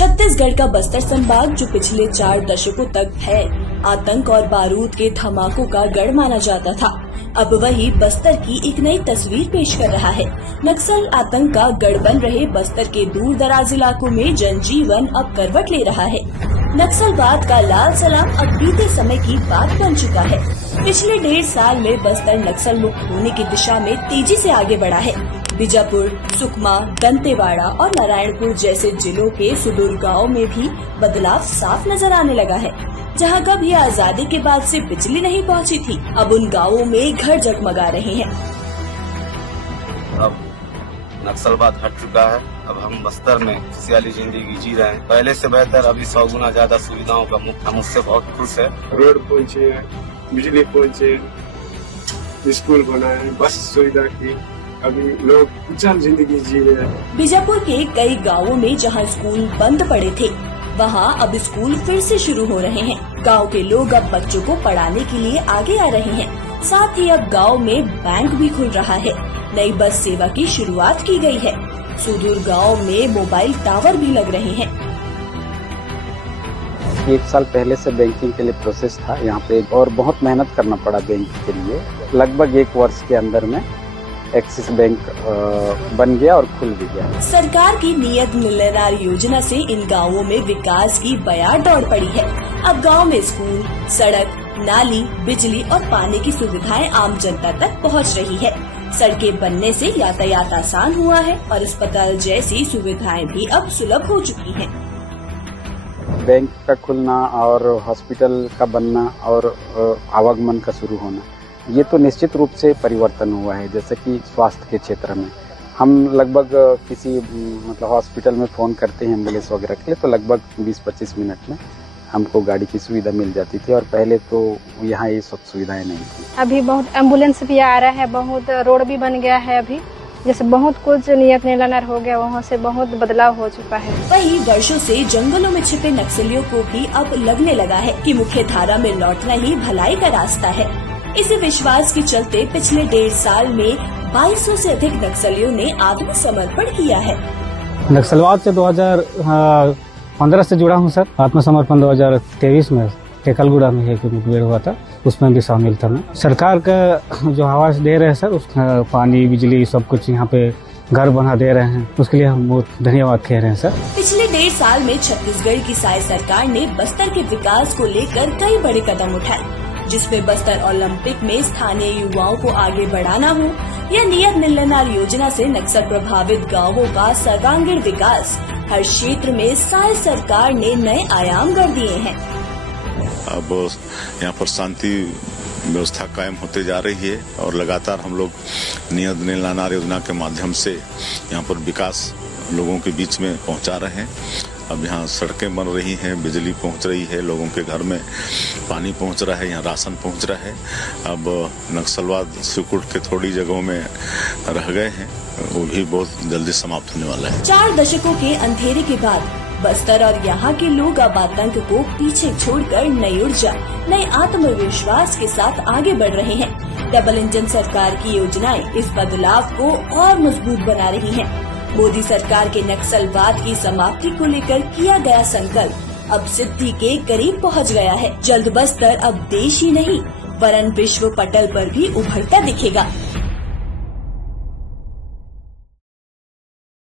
छत्तीसगढ़ का बस्तर संभाग जो पिछले 4 दशकों तक भय, आतंक और बारूद के धमाकों का गढ़ माना जाता था, अब वही बस्तर की एक नई तस्वीर पेश कर रहा है। नक्सल आतंक का गढ़ बन रहे बस्तर के दूर दराज इलाकों में जनजीवन अब करवट ले रहा है। नक्सलवाद का लाल सलाम अब बीते समय की बात बन चुका है। पिछले 1.5 साल में बस्तर नक्सल मुक्त होने की दिशा में तेजी से आगे बढ़ा है। बीजापुर, सुकमा, दंतेवाड़ा और नारायणपुर जैसे जिलों के सुदूर गाँव में भी बदलाव साफ नजर आने लगा है। जहां कभी आजादी के बाद से बिजली नहीं पहुंची थी, अब उन गांवों में घर जगमगा रहे हैं। अब नक्सलवाद हट चुका है। अब हम बस्तर में खुशहाली जिंदगी जी रहे हैं। पहले से बेहतर अभी 100 गुना ज्यादा सुविधाओं का मुफ्त, हम उससे बहुत खुश है। रोड पहुँचे, बिजली पहुँचे, स्कूल बनाए, बस सुविधा की, अभी लोग खुशहाल जिंदगी जी रहे हैं। बीजापुर के कई गाँवों में जहाँ स्कूल बंद पड़े थे, वहाँ अब स्कूल फिर से शुरू हो रहे हैं। गांव के लोग अब बच्चों को पढ़ाने के लिए आगे आ रहे हैं। साथ ही अब गांव में बैंक भी खुल रहा है। नई बस सेवा की शुरुआत की गई है। सुदूर गांव में मोबाइल टावर भी लग रहे हैं। 1 साल पहले से बैंकिंग के लिए प्रोसेस था यहाँ पे, और बहुत मेहनत करना पड़ा बैंक के लिए। लगभग 1 वर्ष के अंदर में एक्सिस बैंक बन गया और खुल भी गया। सरकार की नियत मिलनार योजना से इन गांवों में विकास की बयार दौड़ पड़ी है। अब गांव में स्कूल, सड़क, नाली, बिजली और पानी की सुविधाएं आम जनता तक पहुंच रही है। सड़कें बनने से यातायात आसान हुआ है और अस्पताल जैसी सुविधाएं भी अब सुलभ हो चुकी हैं। बैंक का खुलना और हॉस्पिटल का बनना और आवागमन का शुरू होना, ये तो निश्चित रूप से परिवर्तन हुआ है। जैसे कि स्वास्थ्य के क्षेत्र में हम लगभग किसी हॉस्पिटल में फ़ोन करते हैं एम्बुलेंस वगैरह के लिए, तो लगभग 20-25 मिनट में हमको गाड़ी की सुविधा मिल जाती थी, और पहले तो यहाँ ये सब सुविधाएं नहीं थी। अभी बहुत एम्बुलेंस भी आ रहा है, बहुत रोड भी बन गया है। अभी जैसे बहुत कुछ नियत निर्णय हो गया, वहाँ से बहुत बदलाव हो चुका है। वहीं वर्षों से जंगलों में छिपे नक्सलियों को भी अब लगने लगा है कि मुख्य धारा में लौटना ही भलाई का रास्ता है। इसी विश्वास के चलते पिछले 1.5 साल में 2200 से अधिक नक्सलियों ने आत्मसमर्पण किया है। नक्सलवाद से 2015 से जुड़ा हूँ सर। आत्मसमर्पण 2023 में टेकलगुड़ा में एक मुठभेड़ हुआ था, उसमें भी शामिल था मैं। सरकार का जो आवाज दे रहे हैं सर, उसका पानी, बिजली सब कुछ यहाँ पे घर बना दे रहे हैं, उसके लिए हम बहुत धन्यवाद कह रहे हैं सर। पिछले 1.5 साल में छत्तीसगढ़ की साय सरकार ने बस्तर के विकास को लेकर कई बड़े कदम उठाए, जिसमें बस्तर ओलंपिक में स्थानीय युवाओं को आगे बढ़ाना हो या नियत मिलनार योजना से नक्सल प्रभावित गांवों का सर्वांगीण विकास, हर क्षेत्र में साय सरकार ने नए आयाम गढ़ दिए हैं। अब यहाँ पर शांति व्यवस्था कायम होते जा रही है और लगातार हम लोग नियत मिलनार योजना के माध्यम से यहाँ पर विकास लोगों के बीच में पहुँचा रहे हैं। अब यहाँ सड़कें बन रही हैं, बिजली पहुँच रही है, लोगों के घर में पानी पहुँच रहा है, यहाँ राशन पहुँच रहा है। अब नक्सलवाद सिकुड़ के थोड़ी जगहों में रह गए हैं, वो भी बहुत जल्दी समाप्त होने वाला है। 4 दशकों के अंधेरे के बाद बस्तर और यहाँ के लोग अब आतंक को पीछे छोड़कर नई ऊर्जा, नए आत्मविश्वास के साथ आगे बढ़ रहे हैं। डबल इंजन सरकार की योजनाएं इस बदलाव को और मजबूत बना रही हैं। मोदी सरकार के नक्सलवाद की समाप्ति को लेकर किया गया संकल्प अब सिद्धि के करीब पहुंच गया है। जल्द बस्तर अब देश ही नहीं वरन विश्व पटल पर भी उभरता दिखेगा।